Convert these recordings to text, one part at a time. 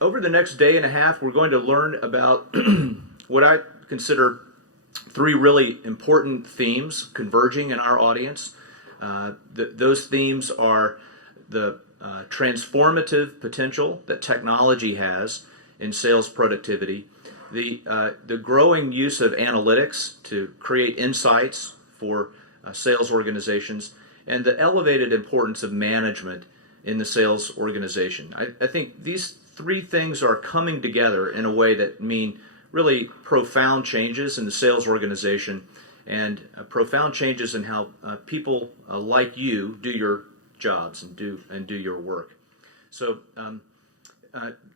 Over the next day and a half, we're going to learn about what I consider three really important themes converging in our audience. Those themes are the transformative potential that technology has in sales productivity, the growing use of analytics to create insights for sales organizations, and the elevated importance of management in the sales organization. I think these three things are coming together in a way that mean really profound changes in the sales organization and profound changes in how people like you do your jobs and do your work. So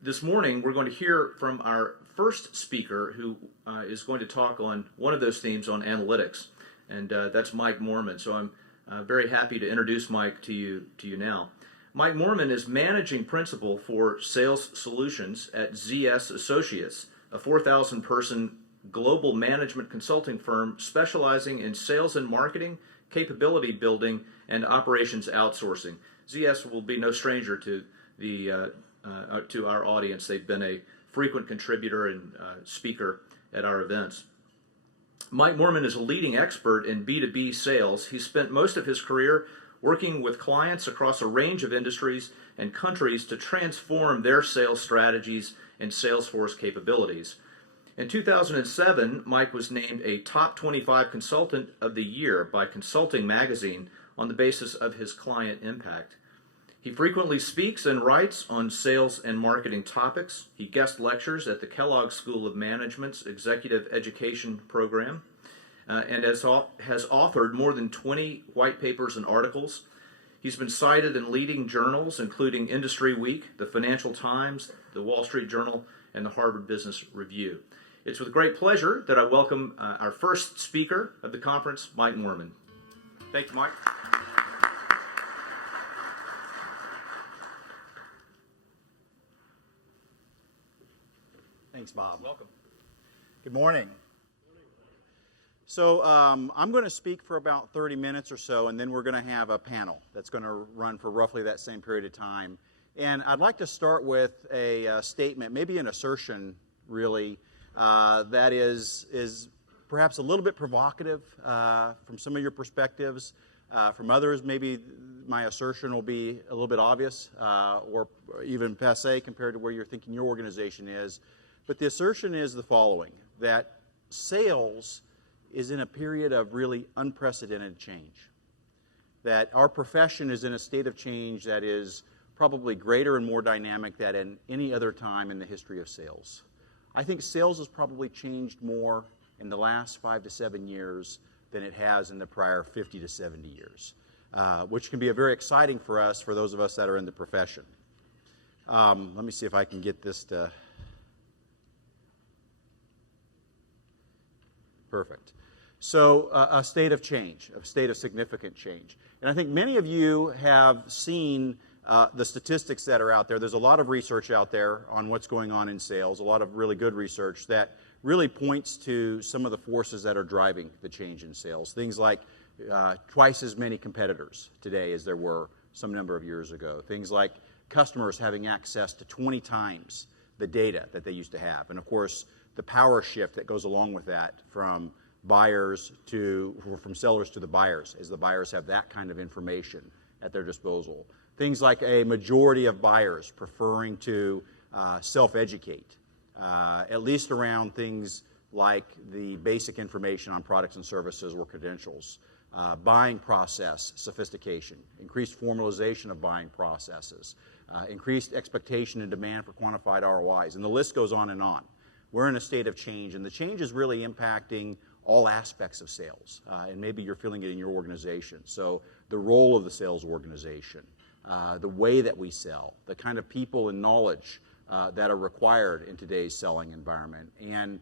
this morning we're going to hear from our first speaker who is going to talk on one of those themes on analytics, and that's Mike Moorman. So I'm very happy to introduce Mike to you now. Mike Moorman is Managing Principal for Sales Solutions at ZS Associates, a 4,000-person global management consulting firm specializing in sales and marketing, capability building, and operations outsourcing. ZS will be no stranger to our audience. They've been a frequent contributor and speaker at our events. Mike Moorman is a leading expert in B2B sales. He spent most of his career working with clients across a range of industries and countries to transform their sales strategies and Salesforce capabilities. In 2007, Mike was named a Top 25 Consultant of the Year by Consulting Magazine on the basis of his client impact. He frequently speaks and writes on sales and marketing topics. He guest lectures at the Kellogg School of Management's Executive Education Program and has authored more than 20 white papers and articles. He's been cited in leading journals, including Industry Week, the Financial Times, the Wall Street Journal, and the Harvard Business Review. It's with great pleasure that I welcome our first speaker of the conference, Mike Moorman. Thank you, Mike. Thanks, Bob. Welcome. Good morning. So I'm going to speak for about 30 minutes or so, and then we're going to have a panel that's going to run for roughly that same period of time. And I'd like to start with a statement, maybe an assertion, really, that is perhaps a little bit provocative from some of your perspectives. From others, maybe my assertion will be a little bit obvious or even passé compared to where you're thinking your organization is. But the assertion is the following, that sales is in a period of really unprecedented change. That our profession is in a state of change that is probably greater and more dynamic than in any other time in the history of sales. I think sales has probably changed more in the last 5 to 7 years than it has in the prior 50 to 70 years, which can be very exciting for us, for those of us that are in the profession. Let me see if I can get this to... Perfect. So a state of change, a state of significant change. And I think many of you have seen the statistics that are out there. There's a lot of research out there on what's going on in sales, a lot of really good research that really points to some of the forces that are driving the change in sales. Things like twice as many competitors today as there were some number of years ago. Things like customers having access to 20 times the data that they used to have. And of course, the power shift that goes along with that from sellers to the buyers, as the buyers have that kind of information at their disposal. Things like a majority of buyers preferring to self-educate, at least around things like the basic information on products and services or credentials, buying process sophistication, increased formalization of buying processes, increased expectation and demand for quantified ROIs, and the list goes on and on. We're in a state of change, and the change is really impacting all aspects of sales, and maybe you're feeling it in your organization. So the role of the sales organization, the way that we sell, the kind of people and knowledge that are required in today's selling environment, and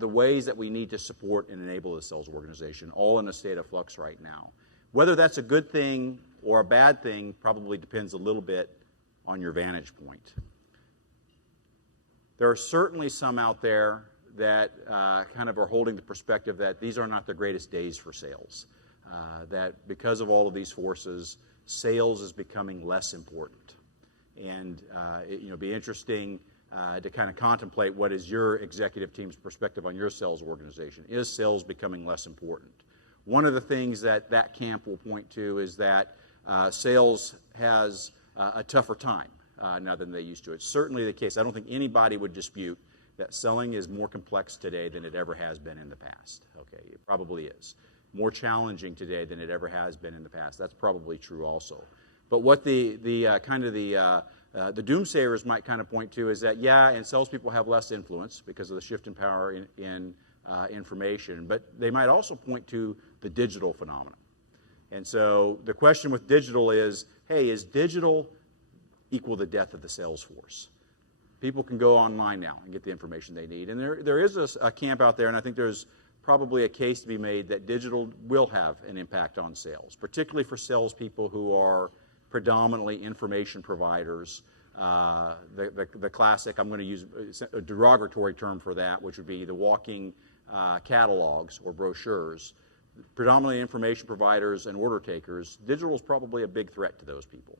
the ways that we need to support and enable the sales organization, all in a state of flux right now. Whether that's a good thing or a bad thing probably depends a little bit on your vantage point. There are certainly some out there that kind of are holding the perspective that these are not the greatest days for sales, that because of all of these forces, sales is becoming less important. And it'd be interesting to kind of contemplate what is your executive team's perspective on your sales organization. Is sales becoming less important? One of the things that camp will point to is that sales has a tougher time now than they used to. It's certainly the case. I don't think anybody would dispute that selling is more complex today than it ever has been in the past. Okay, it probably is. More challenging today than it ever has been in the past. That's probably true also. But what the doomsayers might kind of point to is that, yeah, and salespeople have less influence because of the shift in power in information, but they might also point to the digital phenomenon. And so the question with digital is, hey, is digital equal the death of the sales force? People can go online now and get the information they need. And there is a camp out there, and I think there's probably a case to be made that digital will have an impact on sales, particularly for salespeople who are predominantly information providers. The classic, I'm going to use a derogatory term for that, which would be the walking catalogs or brochures. Predominantly information providers and order takers, digital is probably a big threat to those people.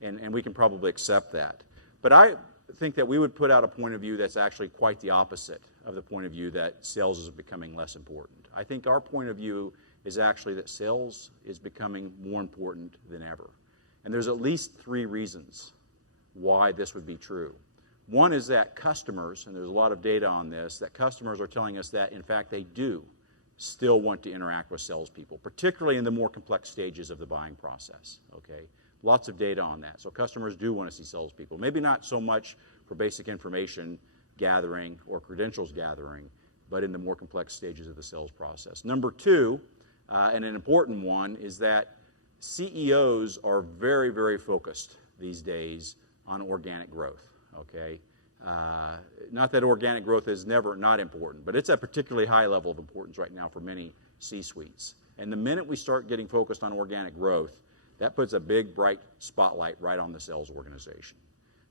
And we can probably accept that. But I think that we would put out a point of view that's actually quite the opposite of the point of view that sales is becoming less important. I think our point of view is actually that sales is becoming more important than ever. And there's at least 3 reasons why this would be true. One is that customers, and there's a lot of data on this, that customers are telling us that, in fact, they do still want to interact with salespeople, particularly in the more complex stages of the buying process, okay? Lots of data on that. So customers do want to see salespeople. Maybe not so much for basic information gathering or credentials gathering, but in the more complex stages of the sales process. Number 2, and an important one, is that CEOs are very, very focused these days on organic growth, okay? Not that organic growth is never not important, but it's a particularly high level of importance right now for many C-suites. And the minute we start getting focused on organic growth, that puts a big, bright spotlight right on the sales organization.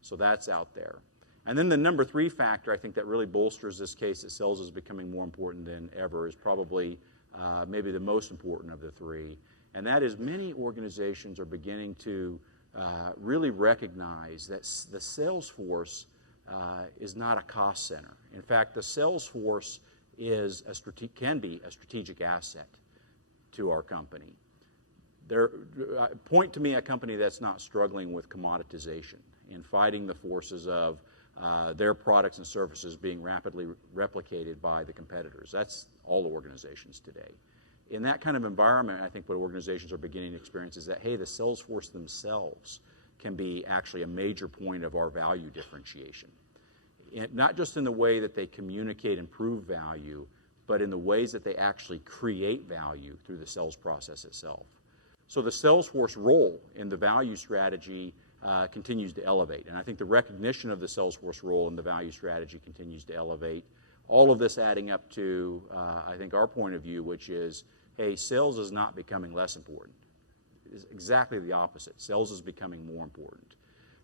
So that's out there. And then the number 3 factor, I think, that really bolsters this case that sales is becoming more important than ever is probably maybe the most important of the 3. And that is many organizations are beginning to really recognize that the sales force is not a cost center. In fact, the sales force can be a strategic asset to our company. Point to me a company that's not struggling with commoditization and fighting the forces of their products and services being rapidly replicated by the competitors. That's all organizations today. In that kind of environment, I think what organizations are beginning to experience is that, hey, the sales force themselves can be actually a major point of our value differentiation. Not just in the way that they communicate and prove value, but in the ways that they actually create value through the sales process itself. So the sales force role in the value strategy continues to elevate. And I think the recognition of the sales force role in the value strategy continues to elevate. All of this adding up to, I think, our point of view, which is, hey, sales is not becoming less important. It's exactly the opposite. Sales is becoming more important.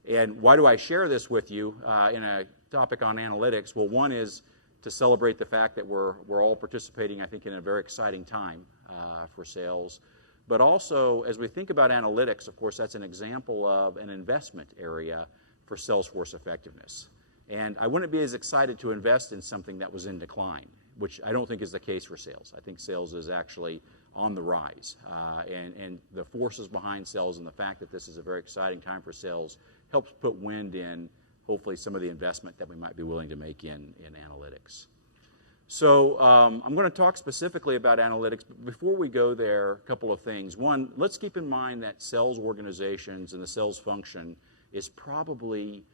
And why do I share this with you in a topic on analytics? Well, one is to celebrate the fact that we're all participating, I think, in a very exciting time for sales. But also, as we think about analytics, of course, that's an example of an investment area for sales force effectiveness. And I wouldn't be as excited to invest in something that was in decline, which I don't think is the case for sales. I think sales is actually on the rise. And the forces behind sales and the fact that this is a very exciting time for sales helps put wind in, hopefully, some of the investment that we might be willing to make in analytics. So I'm going to talk specifically about analytics, but before we go there, a couple of things. One, let's keep in mind that sales organizations and the sales function is probably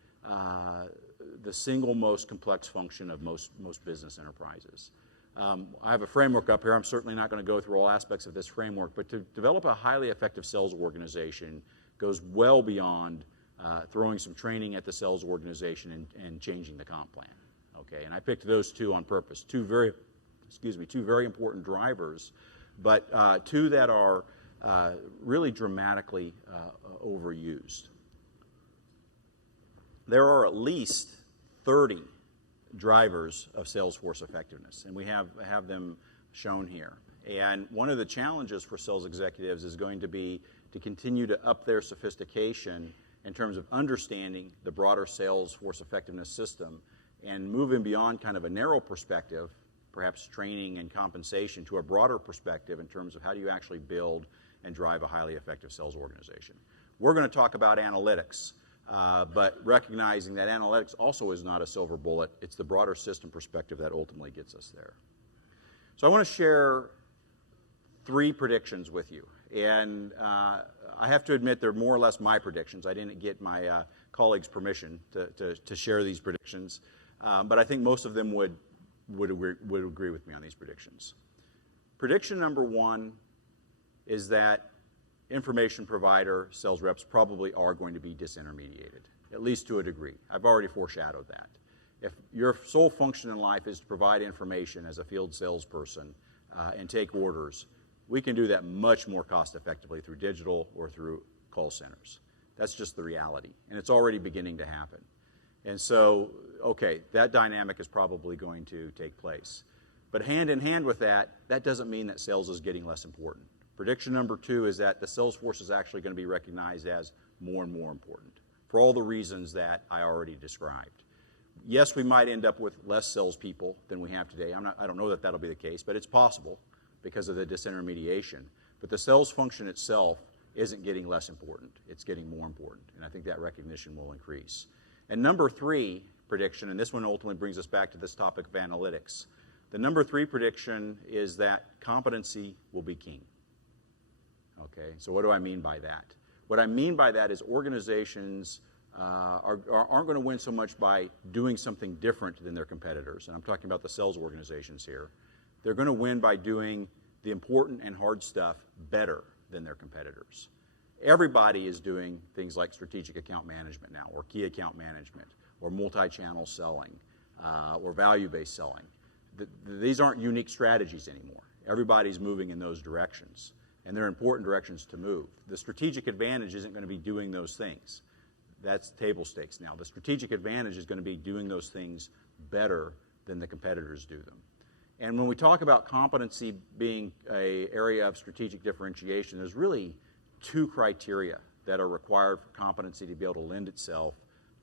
the single most complex function of most business enterprises. I have a framework up here. I'm certainly not going to go through all aspects of this framework, but to develop a highly effective sales organization goes well beyond throwing some training at the sales organization and changing the comp plan. Okay, and I picked those 2 on purpose. 2 very important drivers, but 2 that are really dramatically overused. There are at least 30 drivers of sales force effectiveness, and we have them shown here. And one of the challenges for sales executives is going to be to continue to up their sophistication in terms of understanding the broader sales force effectiveness system and moving beyond kind of a narrow perspective, perhaps training and compensation, to a broader perspective in terms of how do you actually build and drive a highly effective sales organization. We're going to talk about analytics, but recognizing that analytics also is not a silver bullet. It's the broader system perspective that ultimately gets us there. So I want to share 3 predictions with you. And I have to admit they're more or less my predictions. I didn't get my colleagues' permission to share these predictions. But I think most of them would agree with me on these predictions. Prediction number 1 is that information provider sales reps probably are going to be disintermediated, at least to a degree. I've already foreshadowed that. If your sole function in life is to provide information as a field salesperson and take orders, we can do that much more cost effectively through digital or through call centers. That's just the reality, and it's already beginning to happen. And so, okay, that dynamic is probably going to take place. But hand in hand with that, that doesn't mean that sales is getting less important. Prediction number 2 is that the sales force is actually going to be recognized as more and more important for all the reasons that I already described. Yes, we might end up with less salespeople than we have today. I don't know that that'll be the case, but it's possible because of the disintermediation. But the sales function itself isn't getting less important. It's getting more important, and I think that recognition will increase. And number 3 prediction, and this one ultimately brings us back to this topic of analytics, the number 3 prediction is that competency will be king. Okay, so what do I mean by that? What I mean by that is organizations aren't going to win so much by doing something different than their competitors, and I'm talking about the sales organizations here. They're going to win by doing the important and hard stuff better than their competitors. Everybody is doing things like strategic account management now, or key account management, or multi-channel selling, or value-based selling. These aren't unique strategies anymore. Everybody's moving in those directions, and they're important directions to move. The strategic advantage isn't going to be doing those things. That's table stakes now. The strategic advantage is going to be doing those things better than the competitors do them. And when we talk about competency being an area of strategic differentiation, there's really 2 criteria that are required for competency to be able to lend itself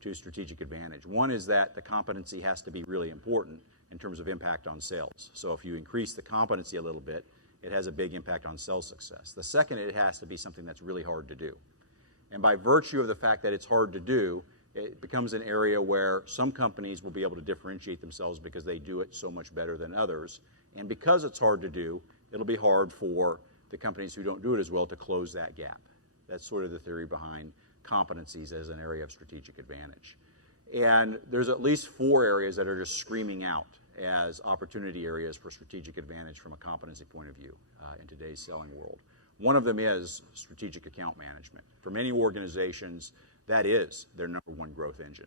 to strategic advantage. One is that the competency has to be really important in terms of impact on sales. So if you increase the competency a little bit, it has a big impact on sales success. The second, it has to be something that's really hard to do. And by virtue of the fact that it's hard to do, it becomes an area where some companies will be able to differentiate themselves because they do it so much better than others. And because it's hard to do, it'll be hard for the companies who don't do it as well to close that gap. That's sort of the theory behind competencies as an area of strategic advantage. And there's at least 4 areas that are just screaming out as opportunity areas for strategic advantage from a competency point of view in today's selling world. One of them is strategic account management. For many organizations, that is their number 1 growth engine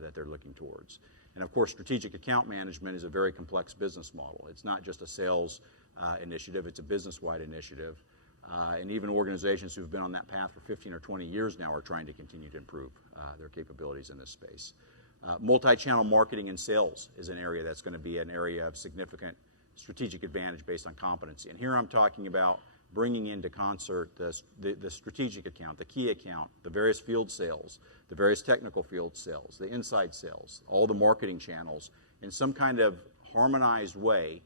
that they're looking towards. And of course, strategic account management is a very complex business model. It's not just a sales initiative, it's a business-wide initiative. And even organizations who've been on that path for 15 or 20 years now are trying to continue to improve their capabilities in this space. Multi-channel marketing and sales is an area that's going to be an area of significant strategic advantage based on competency. And here I'm talking about bringing into concert the strategic account, the key account, the various field sales, the various technical field sales, the inside sales, all the marketing channels in some kind of harmonized way,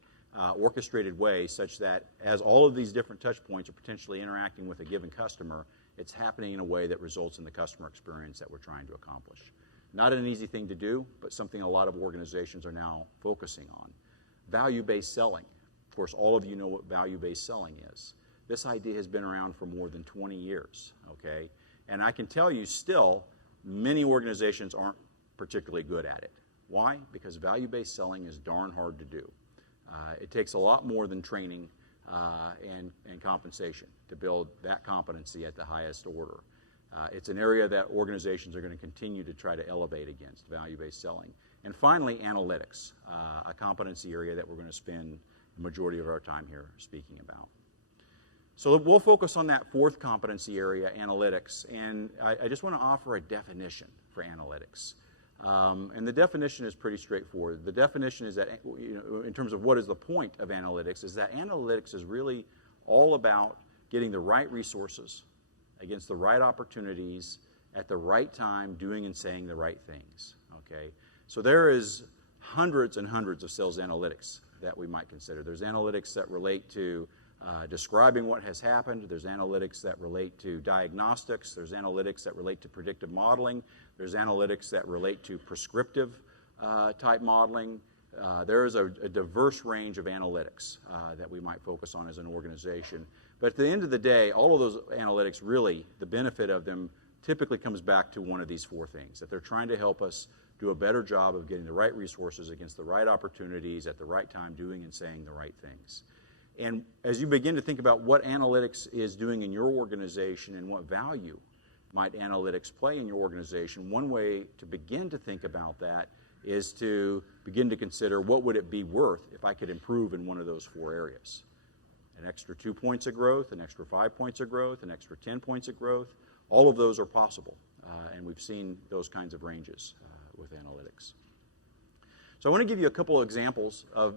orchestrated way, such that as all of these different touch points are potentially interacting with a given customer, it's happening in a way that results in the customer experience that we're trying to accomplish. Not an easy thing to do, but something a lot of organizations are now focusing on. Value-based selling. Of course, all of you know what value-based selling is. This idea has been around for more than 20 years, okay? And I can tell you still, many organizations aren't particularly good at it. Why? Because value-based selling is darn hard to do. It takes a lot more than training and compensation to build that competency at the highest order. It's an area that organizations are going to continue to try to elevate against, value-based selling. And finally, analytics, a competency area that we're going to spend the majority of our time here speaking about. So we'll focus on that 4th competency area, analytics, and I just want to offer a definition for analytics. And the definition is pretty straightforward. The definition is that, in terms of what is the point of analytics, is that analytics is really all about getting the right resources against the right opportunities at the right time, doing and saying the right things. Okay, so there is hundreds and hundreds of sales analytics that we might consider. There's analytics that relate to describing what has happened. There's analytics that relate to diagnostics. There's analytics that relate to predictive modeling. There's analytics that relate to prescriptive type modeling. There is a diverse range of analytics that we might focus on as an organization. But at the end of the day, all of those analytics, really, the benefit of them typically comes back to one of these four things, that they're trying to help us do a better job of getting the right resources against the right opportunities at the right time, doing and saying the right things. And as you begin to think about what analytics is doing in your organization and what value might analytics play in your organization, one way to begin to think about that is to begin to consider what would it be worth if I could improve in one of those four areas. An extra 2 points of growth, an extra 5 points of growth, an extra 10 points of growth. All of those are possible, and we've seen those kinds of ranges with analytics. So I want to give you a couple of examples of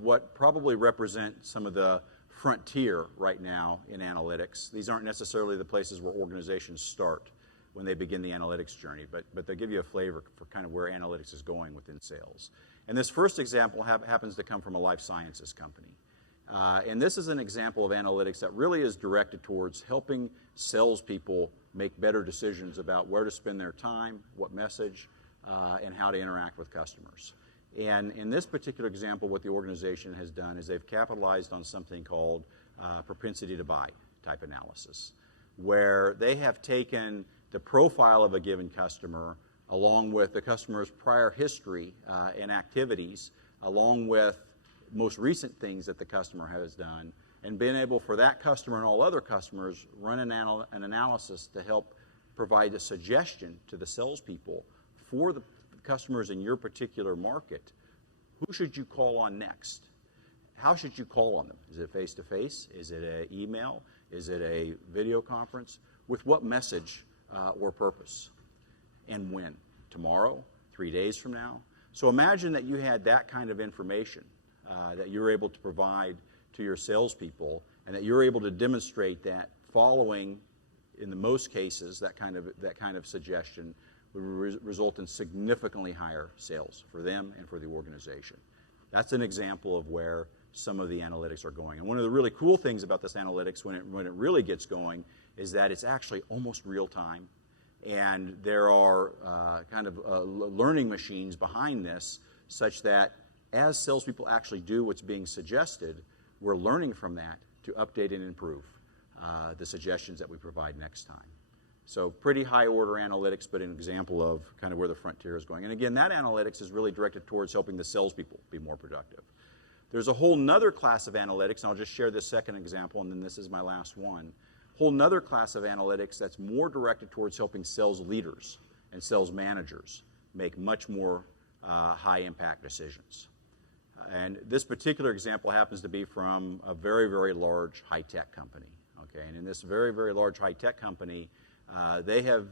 what probably represent some of the frontier right now in analytics. These aren't necessarily the places where organizations start when they begin the analytics journey, but they give you a flavor for kind of where analytics is going within sales. And this first example happens to come from a life sciences company. And this is an example of analytics that really is directed towards helping salespeople make better decisions about where to spend their time, what message, and how to interact with customers. And in this particular example, what the organization has done is they've capitalized on something called propensity to buy type analysis, where they have taken the profile of a given customer along with the customer's prior history and activities, along with most recent things that the customer has done, and been able for that customer and all other customers run an analysis to help provide a suggestion to the salespeople for the customers in your particular market. Who should you call on next? How should you call on them? Is it face-to-face? Is it an email? Is it a video conference? With what message or purpose? And when? Tomorrow? 3 days from now? So imagine that you had that kind of information that you're able to provide to your salespeople, and that you're able to demonstrate that following, in the most cases, that kind of suggestion would result in significantly higher sales for them and for the organization. That's an example of where some of the analytics are going. And one of the really cool things about this analytics, when it really gets going, is that it's actually almost real time, and there are learning machines behind this, such that as salespeople actually do what's being suggested, we're learning from that to update and improve the suggestions that we provide next time. So pretty high order analytics, but an example of kind of where the frontier is going. And again, that analytics is really directed towards helping the salespeople be more productive. There's a whole nother class of analytics, and I'll just share this second example, and then this is my last one. Whole nother class of analytics that's more directed towards helping sales leaders and sales managers make much more high impact decisions. And this particular example happens to be from a very, very large high-tech company. Okay, and in this very, very large high-tech company, they have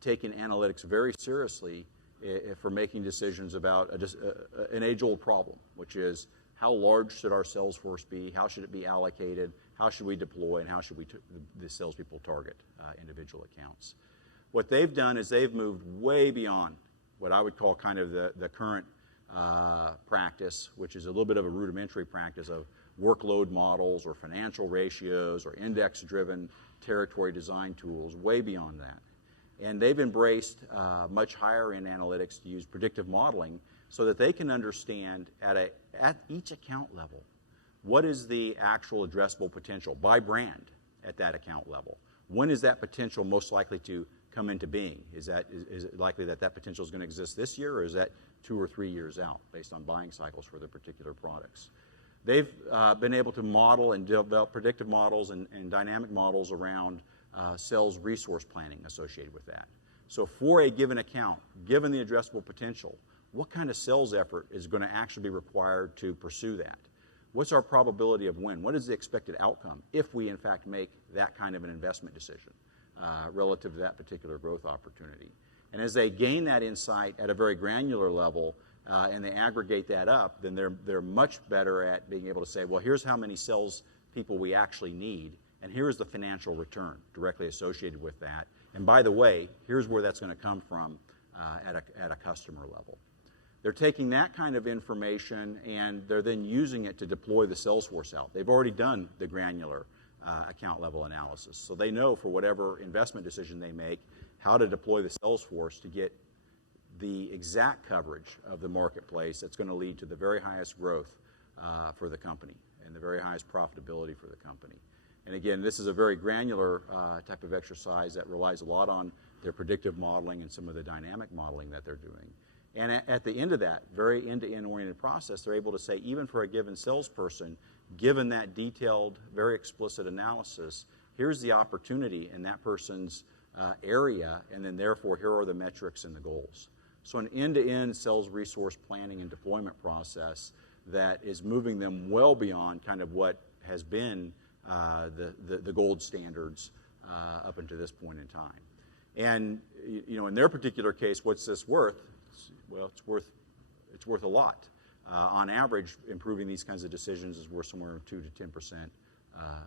taken analytics very seriously for making decisions about an age-old problem, which is how large should our sales force be, how should it be allocated, how should we deploy, and how should the salespeople target individual accounts. What they've done is they've moved way beyond what I would call kind of the current practice, which is a little bit of a rudimentary practice of workload models or financial ratios or index-driven territory design tools, way beyond that. And they've embraced much higher end analytics to use predictive modeling so that they can understand at each account level what is the actual addressable potential by brand at that account level. When is that potential most likely to come into being? Is it likely that potential is going to exist this year, or is that 2 or 3 years out based on buying cycles for their particular products? They've been able to model and develop predictive models and dynamic models around sales resource planning associated with that. So for a given account, given the addressable potential, what kind of sales effort is going to actually be required to pursue that? What's our probability of win? What is the expected outcome if we, in fact, make that kind of an investment decision relative to that particular growth opportunity? And as they gain that insight at a very granular level and they aggregate that up, then they're much better at being able to say, well, here's how many sales people we actually need, and here's the financial return directly associated with that. And by the way, here's where that's going to come from at a customer level. They're taking that kind of information and they're then using it to deploy the Salesforce out. They've already done the granular account level analysis. So they know for whatever investment decision they make, how to deploy the Salesforce to get the exact coverage of the marketplace that's going to lead to the very highest growth for the company and the very highest profitability for the company. And again, this is a very granular type of exercise that relies a lot on their predictive modeling and some of the dynamic modeling that they're doing. And at the end of that very end-to-end oriented process, they're able to say, even for a given salesperson, given that detailed, very explicit analysis, here's the opportunity in that person's area, and then therefore here are the metrics and the goals. So an end-to-end sales resource planning and deployment process that is moving them well beyond kind of what has been the gold standards up until this point in time. And in their particular case, what's this worth? Well, it's worth a lot. On average, improving these kinds of decisions is worth somewhere 2 to 10%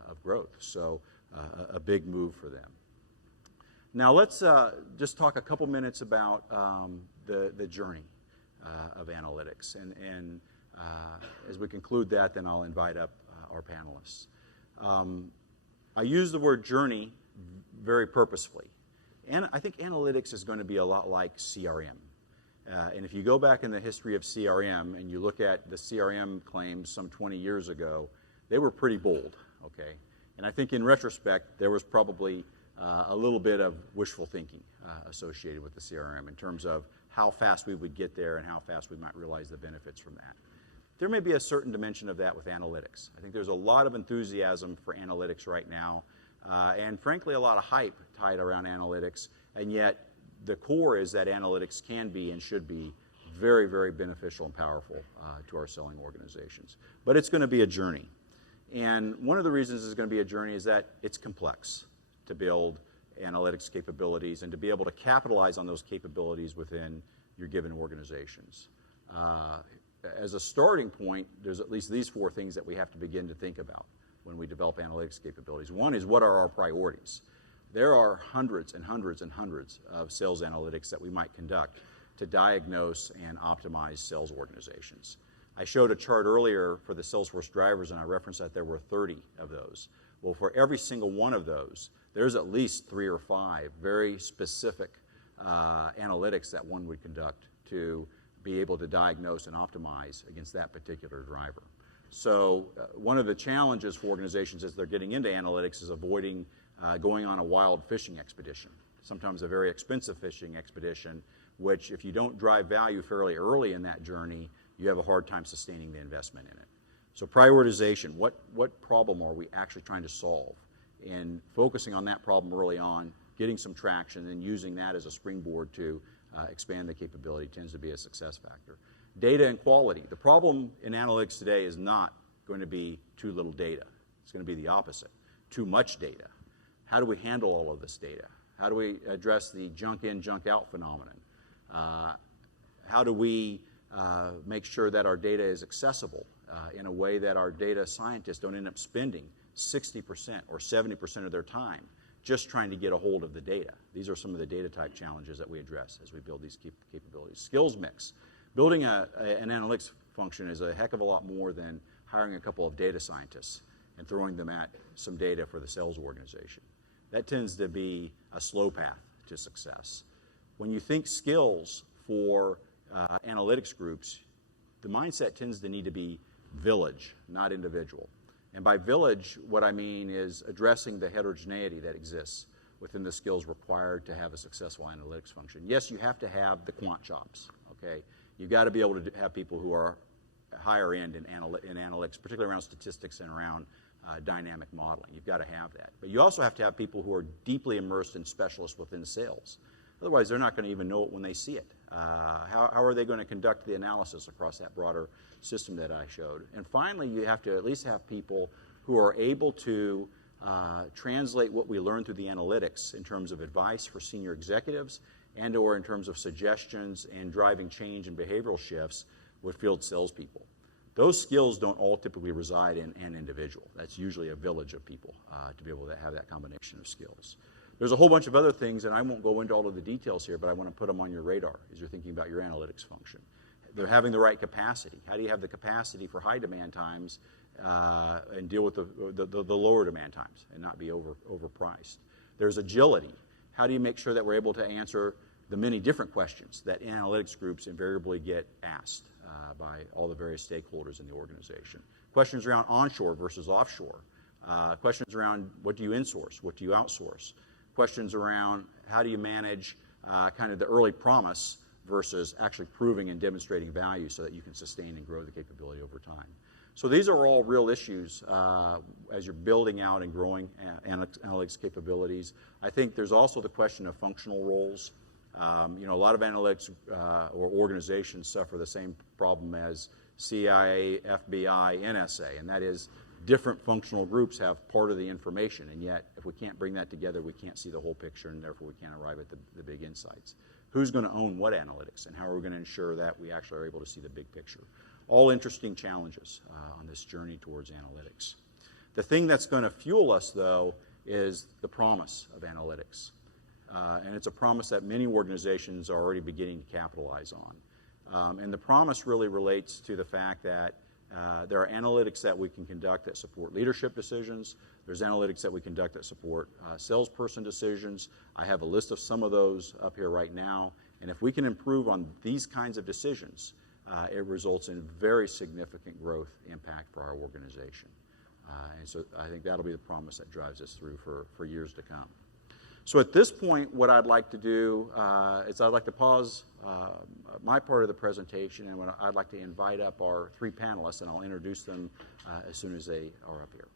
of growth. So a big move for them. Now let's just talk a couple minutes about the journey of analytics. And as we conclude that, then I'll invite up our panelists. I use the word journey very purposefully. And I think analytics is going to be a lot like CRM. And if you go back in the history of CRM and you look at the CRM claims some 20 years ago, they were pretty bold, okay? And I think in retrospect, there was probably a little bit of wishful thinking associated with the CRM in terms of how fast we would get there and how fast we might realize the benefits from that. There may be a certain dimension of that with analytics. I think there's a lot of enthusiasm for analytics right now, and frankly, a lot of hype tied around analytics, and yet the core is that analytics can be and should be very, very beneficial and powerful to our selling organizations. But it's going to be a journey. And one of the reasons it's going to be a journey is that it's complex to build analytics capabilities and to be able to capitalize on those capabilities within your given organizations. As a starting point, there's at least these 4 things that we have to begin to think about when we develop analytics capabilities. One is, what are our priorities? There are hundreds and hundreds and hundreds of sales analytics that we might conduct to diagnose and optimize sales organizations. I showed a chart earlier for the Salesforce drivers, and I referenced that there were 30 of those. Well, for every single one of those, there's at least 3 or 5 very specific analytics that one would conduct to be able to diagnose and optimize against that particular driver. So one of the challenges for organizations as they're getting into analytics is avoiding going on a wild fishing expedition, sometimes a very expensive fishing expedition, which if you don't drive value fairly early in that journey, you have a hard time sustaining the investment in it. So prioritization, what problem are we actually trying to solve? And focusing on that problem early on, getting some traction, and using that as a springboard to expand the capability tends to be a success factor. Data and quality. The problem in analytics today is not going to be too little data. It's going to be the opposite. Too much data. How do we handle all of this data? How do we address the junk in, junk out phenomenon? How do we make sure that our data is accessible in a way that our data scientists don't end up spending 60% or 70% of their time just trying to get a hold of the data? These are some of the data type challenges that we address as we build these capabilities. Skills mix. Building an analytics function is a heck of a lot more than hiring a couple of data scientists and throwing them at some data for the sales organization. That tends to be a slow path to success. When you think skills for analytics groups, the mindset tends to need to be village, not individual. And by village, what I mean is addressing the heterogeneity that exists within the skills required to have a successful analytics function. Yes, you have to have the quant chops, okay? You've got to be able to have people who are higher end in analytics, particularly around statistics and around dynamic modeling. You've got to have that. But you also have to have people who are deeply immersed in specialists within sales. Otherwise, they're not going to even know it when they see it. How are they going to conduct the analysis across that broader system that I showed? And finally, you have to at least have people who are able to translate what we learn through the analytics in terms of advice for senior executives and or in terms of suggestions and driving change and behavioral shifts with field salespeople. Those skills don't all typically reside in an individual. That's usually a village of people to be able to have that combination of skills. There's a whole bunch of other things, and I won't go into all of the details here, but I want to put them on your radar as you're thinking about your analytics function. They're having the right capacity. How do you have the capacity for high demand times and deal with the lower demand times and not be overpriced? There's agility. How do you make sure that we're able to answer the many different questions that analytics groups invariably get asked by all the various stakeholders in the organization? Questions around onshore versus offshore. Questions around what do you insource, what do you outsource. Questions around how do you manage kind of the early promise versus actually proving and demonstrating value so that you can sustain and grow the capability over time. So these are all real issues as you're building out and growing analytics capabilities. I think there's also the question of functional roles. A lot of analytics or organizations suffer the same problem as CIA, FBI, NSA, and that is different functional groups have part of the information, and yet if we can't bring that together, we can't see the whole picture, and therefore we can't arrive at the big insights. Who's going to own what analytics, and how are we going to ensure that we actually are able to see the big picture? All interesting challenges on this journey towards analytics. The thing that's going to fuel us, though, is the promise of analytics. And it's a promise that many organizations are already beginning to capitalize on. And the promise really relates to the fact that there are analytics that we can conduct that support leadership decisions. There's analytics that we conduct that support salesperson decisions. I have a list of some of those up here right now. And if we can improve on these kinds of decisions, it results in very significant growth impact for our organization. And so I think that'll be the promise that drives us through for years to come. So at this point, what I'd like to do is I'd like to pause my part of the presentation, and I'd like to invite up our three panelists, and I'll introduce them as soon as they are up here.